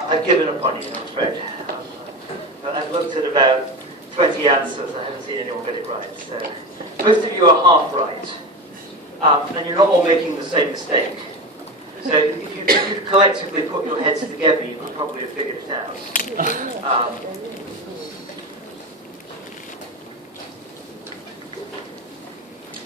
I've given up on you, I'm afraid. I've looked at about 20 answers. I haven't seen anyone get it right. So most of you are half right, and you're not all making the same mistake. So if you collectively put your heads together, you could probably have figured it out.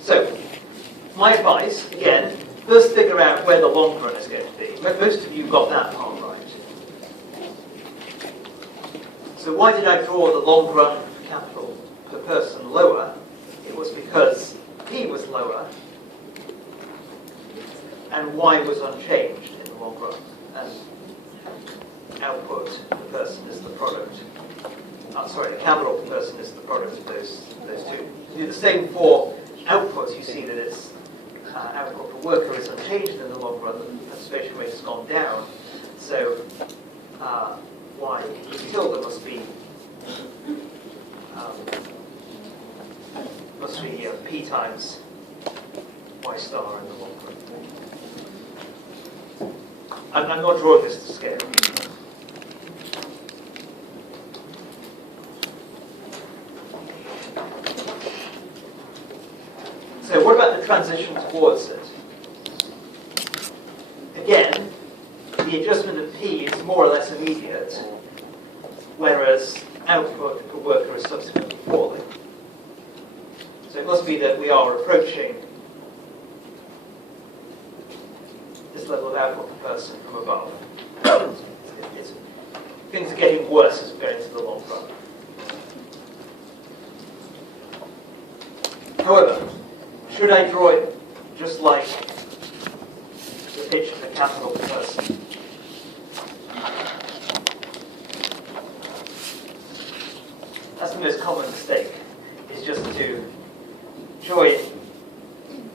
So my advice, again, first figure out where the long run is going to be. Most of you got that part right. So why did I draw the long run capital per person lower? It was because P was lower and Y was unchanged in the long run. And output per person is the product. The capital per person is the product of those two. To do the same for output, you see that its output per worker is unchanged in the long run. The participation rate has gone down. So Y tilde must be P times Y star in the long run. I'm not drawing this to scale. So what about the transition towards it? Again, the adjustment of P is more or less immediate, whereas output per worker is subsequently falling. So it must be that we are approaching this level of output per person from above. Things are getting worse as we go into the long run. However, should I draw it just like the pitch of the capital per person? That's the most common mistake, is just to join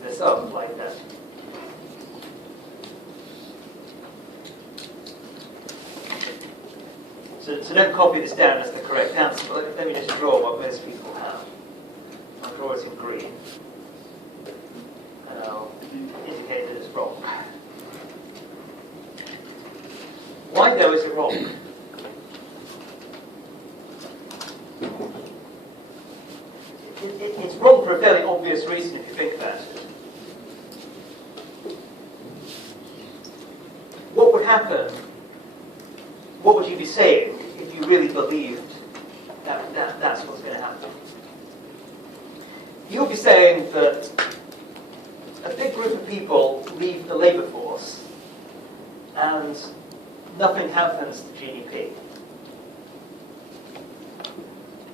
this up like that. So don't copy this down as the correct answer, but let me just draw what most people have. I'll draw it in green, and I'll indicate that it's wrong. Why, though, is it wrong? It's wrong for a fairly obvious reason if you think about it. What would happen? What would you be saying if you really believed that's what's going to happen? You'll be saying that a big group of people leave the labour force and nothing happens to GDP.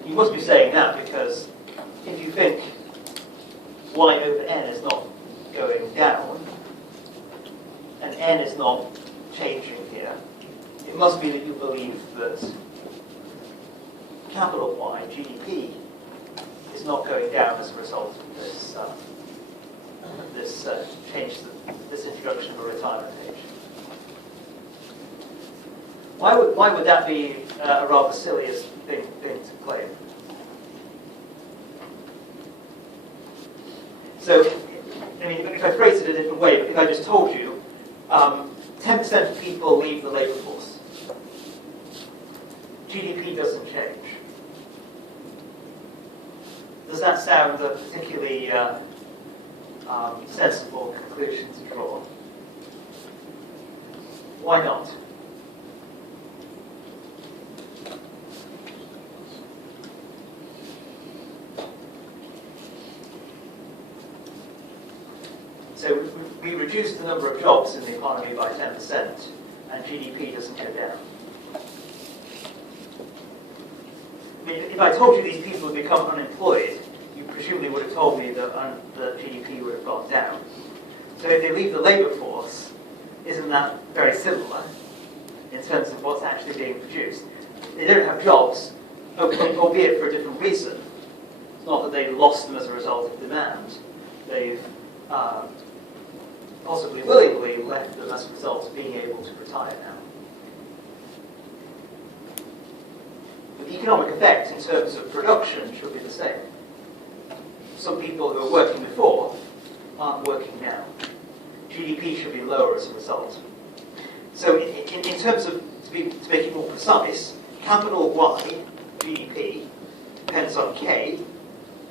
You must be saying that because if you think Y over N is not going down and N is not changing here, it must be that you believe that capital Y, GDP, is not going down as a result of this this introduction of a retirement age. Why would that be a rather silly thing to claim? So, I mean, if I phrase it a different way, if I just told you, 10% of people leave the labour force. GDP doesn't change. Does that sound a particularly sensible conclusion to draw? Why not? So we reduce the number of jobs in the economy by 10%, and GDP doesn't go down. I mean, if I told you these people had become unemployed, you presumably would have told me that GDP would have gone down. So if they leave the labour force, isn't that very similar in terms of what's actually being produced? They don't have jobs, albeit for a different reason. It's not that they've lost them as a result of demand. They've possibly willingly left them as a result of being able to retire now. But the economic effect in terms of production should be the same. Some people who were working before aren't working now. GDP should be lower as a result. So in terms of to make it more precise, capital Y, GDP, depends on K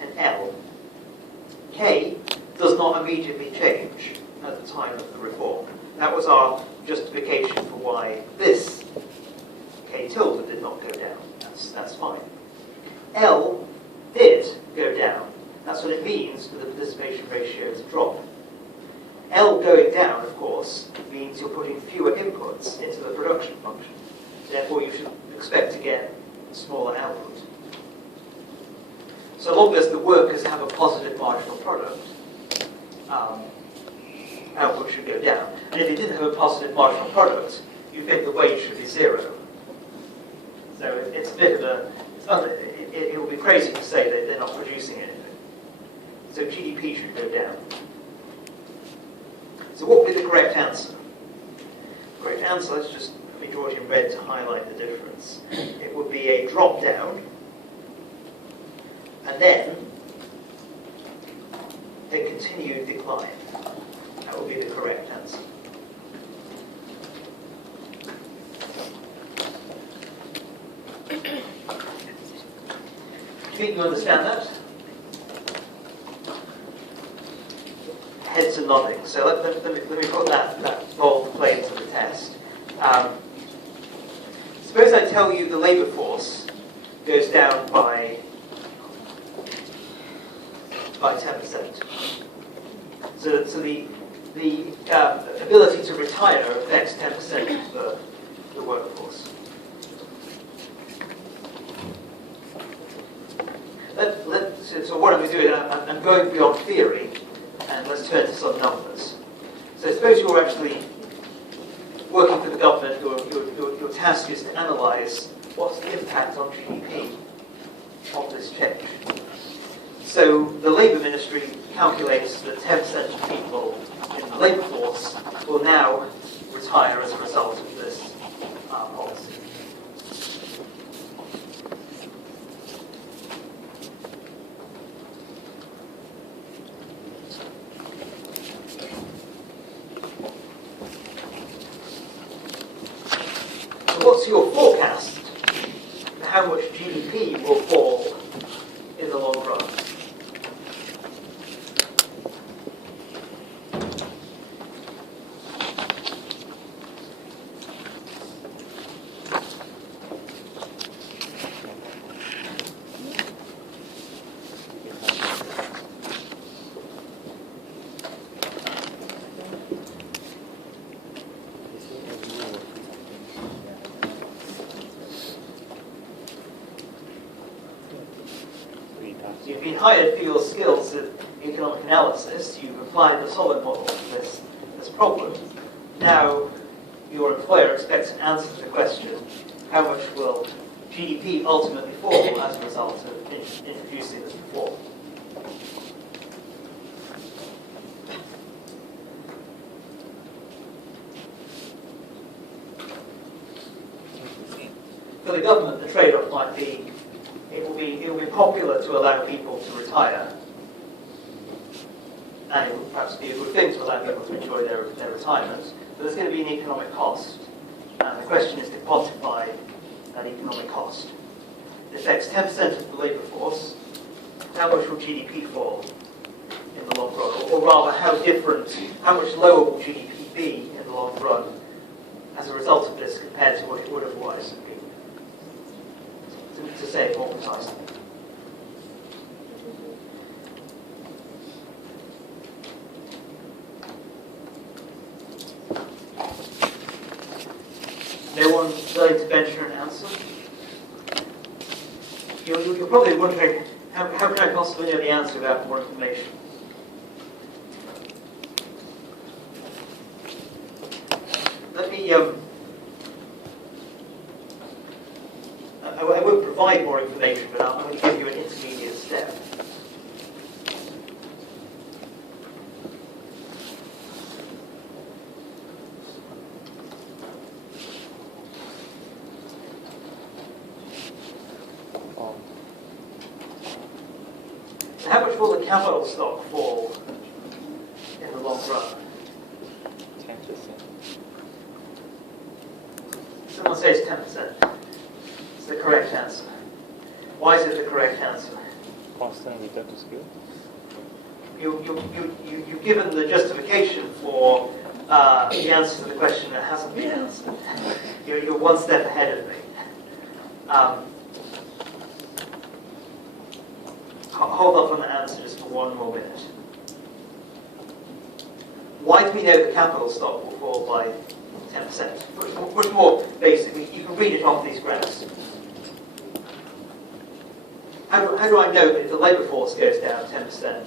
and L. K does not immediately change at the time of the reform. That was our justification for why this K tilde did not go down. That's fine. L did go down. That's what it means for the participation ratio to drop. L going down, of course, means you're putting fewer inputs into the production function. Therefore, you should expect to get smaller output. So long as the workers have a positive marginal product, output should go down. And if they didn't have a positive marginal product, you think the wage should be zero. So it's a bit of it would be crazy to say that they're not producing anything. So GDP should go down. So what would be the correct answer? The correct answer, let me draw it in red to highlight the difference. It would be a drop down, and then a continued decline. That would be the correct answer. Do you think you understand that? Heads are nodding. So let me put that role to play into the test. Suppose I tell you the labour force goes down by 10%. So the ability to retire affects 10% of the workforce. So what I'm going to do is I'm going beyond theory, and let's turn to some numbers. So suppose you're actually working for the government, your task is to analyse what's the impact on GDP of this change. So the Labour Ministry calculates that 10% of people in the labour force will now retire as a result of this policy. So what's your forecast for how much GDP will fall in the long run? You've been hired for your skills in economic analysis. You've applied the solid model to this problem. Now, your employer expects an answer to the question, how much will GDP ultimately fall as a result of introducing this reform? For the government, the trade-off might be it will be popular to allow people to retire, and it will perhaps be a good thing to allow people to enjoy their retirement, but there's going to be an economic cost. And the question is to quantify that economic cost. It affects 10% of the labour force. How much will GDP fall in the long run? Or rather, how much lower will GDP be in the long run as a result of this compared to what it would otherwise have been? To say it more precisely. No one willing to venture an answer? You're probably wondering, how can I possibly know the answer without more information? Let me I won't provide more information, but I'm going to give you an intermediate step. So how much will the capital stock fall in the long run? 10%. Someone say say it's 10%. It's the correct answer. Why is it the correct answer? Constant return to scale. You've given the justification for the answer to the question that hasn't been answered. You're one step ahead of me. Hold off on the answer just for one more minute. Why do we know the capital stock will fall by 10%? Much more basically, you can read it off these graphs. How do I know that if the labour force goes down 10%,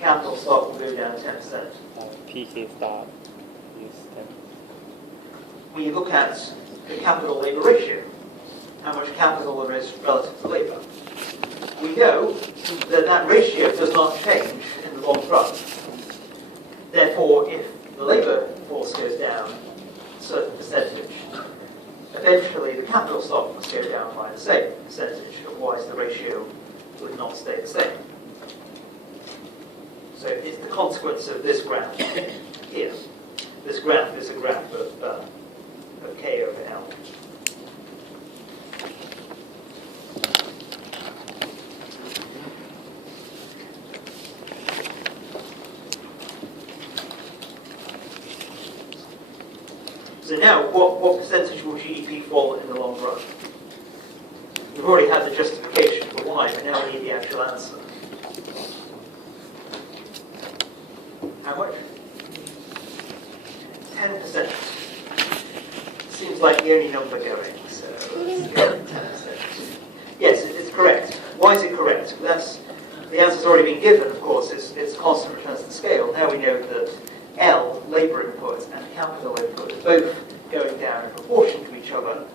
capital stock will go down 10%? PK star is 10. When you look at the capital labour ratio, how much capital there is relative to labour, we know that that ratio does not change in the long run. Therefore, if the labour force goes down a certain percentage, eventually the capital stock must go down by the same percentage, otherwise the ratio would not stay the same. So it's the consequence of this graph here. This graph is a graph of K over L. So now, what percentage will GDP fall in the long run? We've already had the justification for why, but now we need the actual answer. How much? 10%. Seems like the only number going, so let's go with 10%. Yes, it's correct. Why is it correct? The answer's already been given, of course. It's constant returns to scale. Now we know that L, labour input, and capital input are both going down in proportion to each other.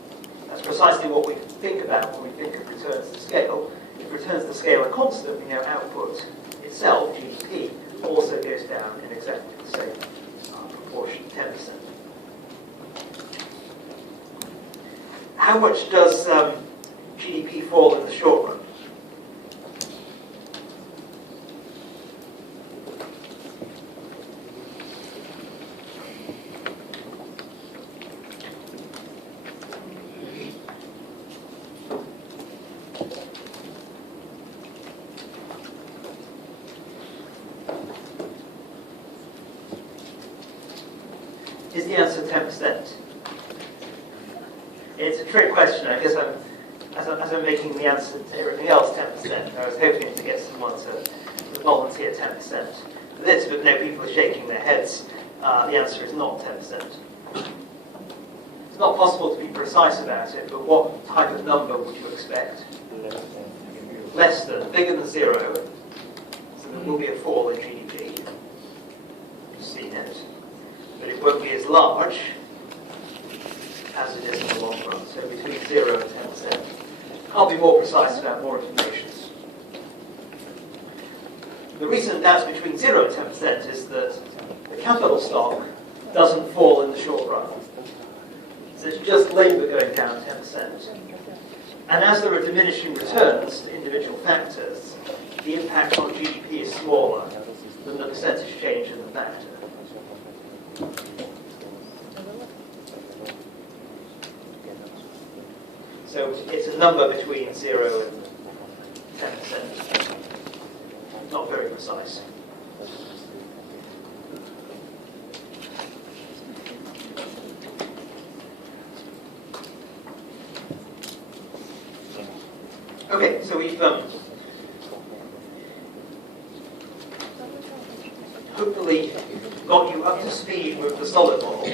That's precisely what we think about when we think of returns to scale. If returns to scale are constant, we know output itself, GDP, also goes down in exactly the same proportion, 10%. How much does GDP fall in the short run? Is the answer 10%? It's a trick question. I guess as I'm making the answer to everything else 10%, I was hoping to get someone to volunteer 10%. For this, but no, people are shaking their heads. The answer is not 10%. It's not possible to be precise about it, but what type of number would you expect? Less than, bigger than 0. So there will be a fall in GDP. You've seen it. But it won't be as large as it is in the long run. So between 0 and 10%. I'll be more precise about more information. The reason that's between 0 and 10% is that the capital stock doesn't fall in the short run. So it's just labour going down 10%. And as there are diminishing returns to individual factors, the impact on GDP is smaller than the percentage change in the factor. So it's a number between 0 and 10%. Not very precise. Okay, so we've hopefully got you up to speed with the solid model.